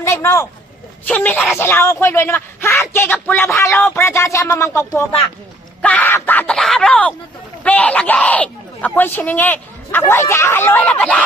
ำได้โน่ฉันไม่ได้สิเราคุยด้วยนะฮาร์เกกับปุระพาโลประชาชนมามังกรโทกะกาตนาโลเปลเกaku sini nge aku aja haloy na pala.